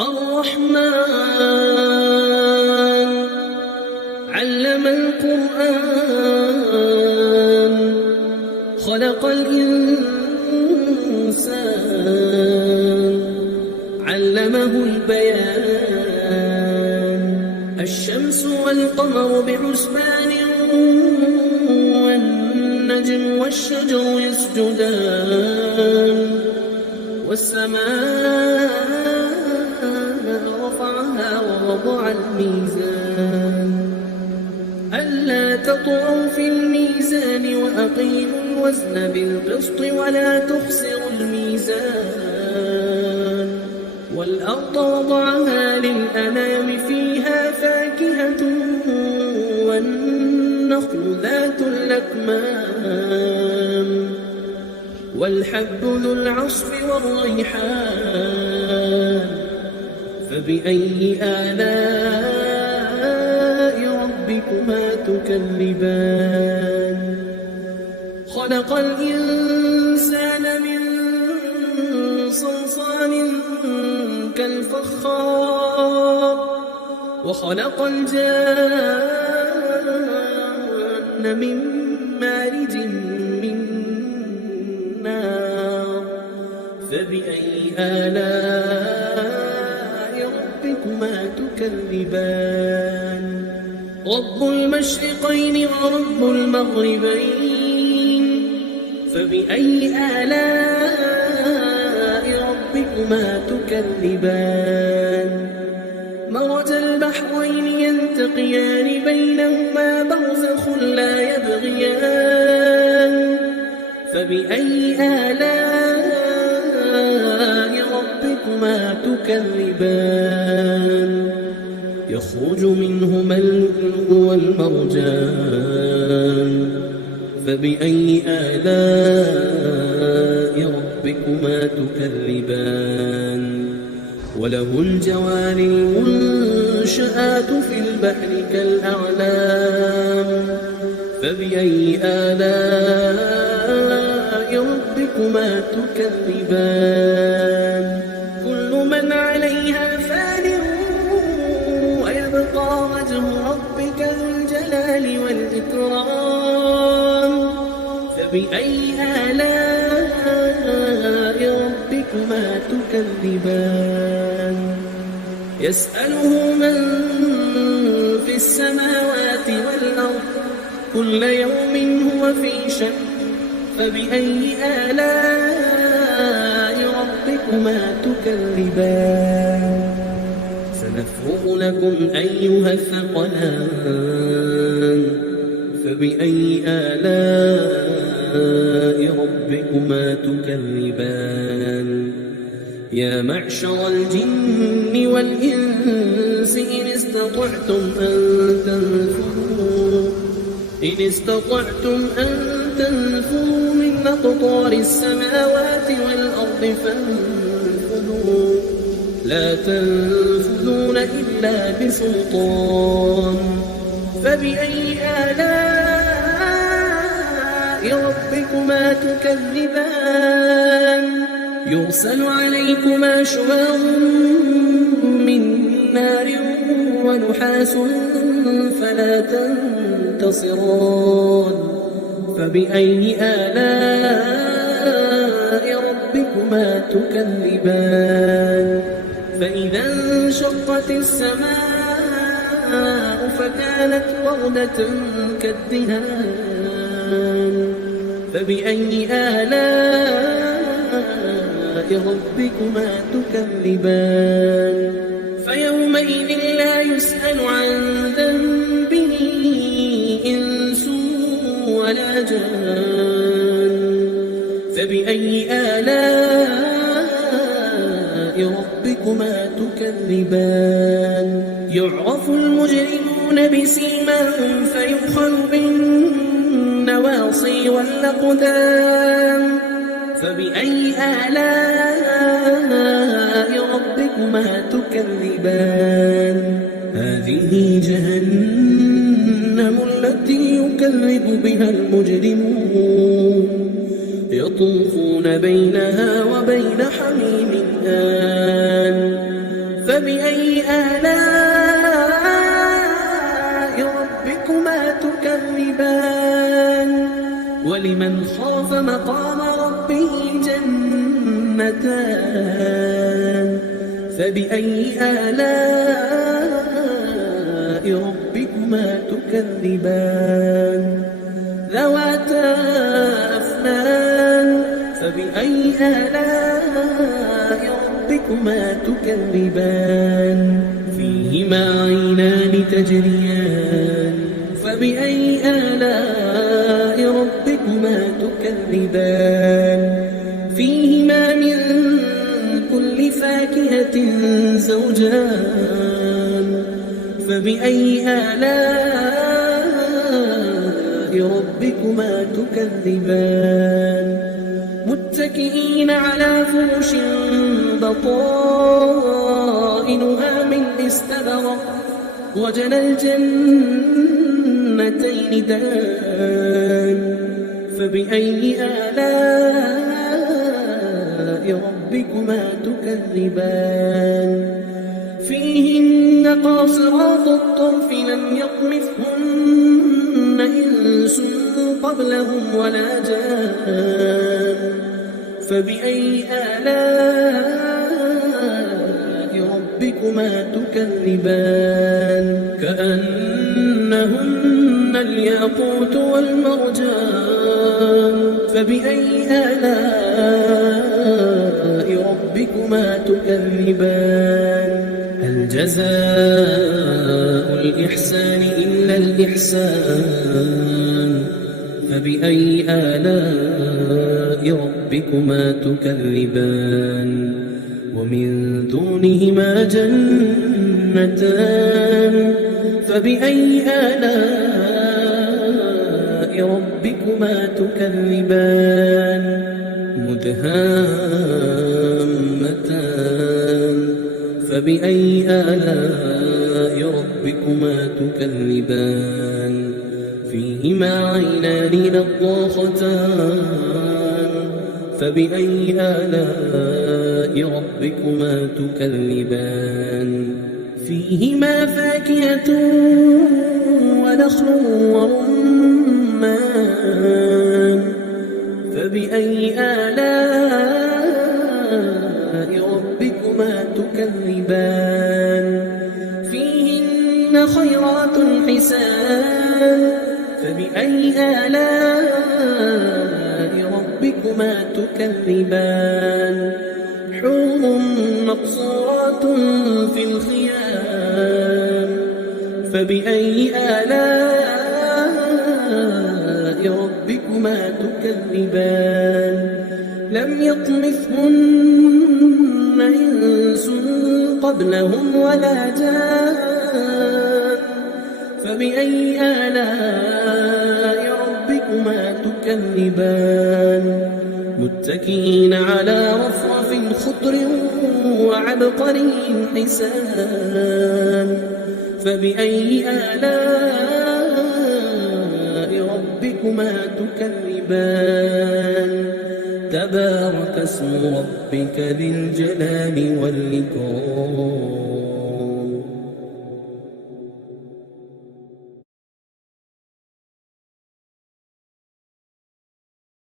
الرحمن علم القرآن خلق الإنسان علمه البيان الشمس والقمر بحسبان والنجم والشجر يسجدان والسماء رفعها ووضع الميزان ألا تطغوا في الميزان وأقيموا الوزن بالقسط ولا تخسروا الميزان والأرض وضعها للأنام فيها فاكهة والنخل ذات الأكمام والحب ذو العصف والريحان فبأي آلاء ربكما تكذبان خلق الإنسان من صلصال كالفخار وخلق الجان من مارج من نار فبأي آلاء ربكما تكذبان رب المشرقين ورب المغربين فبأي آلاء ربكما تكذبان مرج البحرين يلتقيان بينهما برزخ لا يبغيان فبأي آلاء ربكما تكذبان يخرج منهما اللؤلؤ والمرجان فبأي آلاء ربكما تكذبان وله الجوار المنشآت في البحر كالأعلام فبأي آلاء ربكما تكذبان كل من عليها فان ويبقى وجه ربك ذو الجلال والإكرام فبأي آلاء ربكما تكذبان يسأله من في السماوات والأرض كل يوم هو في شأن فبأي آلاء ربكما تكذبان سنفرغ لكم أيها الثقلان فبأي آلاء ربكما تكذبان يا معشر الجن والإنس إن استطعتم أن تنفذوا من أقطار السماوات والأرض فانفذوا لا تنفذون إلا بسلطان فبأي آلاء ربكما تكذبان يرسل عليكما شواظ من نار ونحاس فلا تنتصران فبأي آلاء ربكما تكذبان فإذا انشقت السماء فكانت وردة كالدهان فبأي آلاء ربكما تكذبان فيومئذ لا يسأل عن ذنبه إنس ولا جان فبأي آلاء ربكما تكذبان يعرف المجرمون بسيماهم فيؤخذ بالنواصي والأقدام فبأي آلاء ربكما تكذبان هذه جهنم التي يكذب بها المجرمون يطوفون بينها وبين حميم آن فبأي آلاء ربكما تكذبان ولمن خاف مقام ربه جنتان فبأي آلاء ربكما تكذبان ذواتا أفنان فبأي آلاء ربكما تكذبان فيهما عينان تجريان فبأي آلاء ربكما تكذبان فيهما من كل فاكهة زوجان فبأي آلاء ربكما تكذبان متكئين على فرش بطائنها من استبرق وجنى الجنتين دان فبأي آلاء ربكما تكذبان فيهن قاصرات الطرف لم يطمثهن إنس قبلهم ولا جان فبأي آلاء ربكما تكذبان كأنهن الياقوت والمرجان فبأي آلاء ربكما تكذبان هل جزاء الإحسان إلا الإحسان فبأي آلاء ربكما تكذبان ومن دونهما جنتان فبأي آلاء ربكما تكذبان مدهامتان فبأي آلاء ربكما تكذبان فيهما عينان نضاختان فبأي آلاء ربكما تكذبان فيهما فاكهة ونخل ورمان فبأي آلاء ربكما تكذبان فيهن خيرات حسان فبأي آلاء ربكما تكذبان حور مقصورات في الخيام فبأي آلاء ربكما تكذبان لم يطمثهن إنس قبلهم ولا جان فبأي آلاء ربكما تكذبان متكئين على رفرف خضر وعبقري حسان فبأي آلاء ربكما تكذبان تبارك اسم ربك ذي الجلال والإكرام